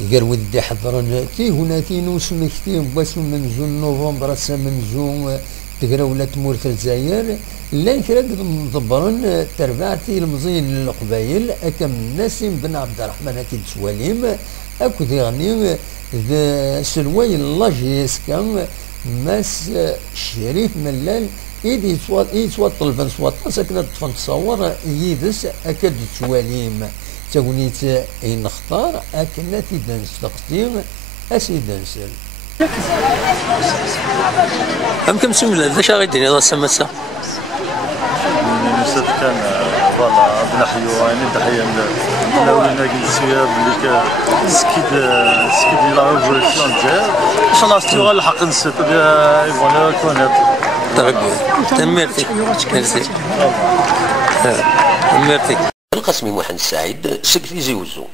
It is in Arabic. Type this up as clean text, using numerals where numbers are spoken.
يقال ودي حضرنا تي هنا تينوس مكتي باسو من زون نوفمبر سا من زون تقراولة مورت الجزائر لا يكرد مضبرن تربعتي المزين للقبايل اكم ناسم بن عبد الرحمن اكيد سواليم اكو يعني سلوي اللاجيس كان ماس شريف ملال إيدي صوت طلبان صوت ساكنة تفن تصور يدس أكد سواليم تاونيت أي نختار أكنا تيدنس تقديم أسيدنسل أم كم سملا ذا شاغدين هذا السمسة نسيت كان فوالا بنا حيواني تحية لنا جنسية بلي سكيد لا ريفولوسيون ديال ان شاء الله استوى الحق نسيت يبغى كونيت ميرتي ميرتي القاسمي محمد السعيد سكرتير زيوزو.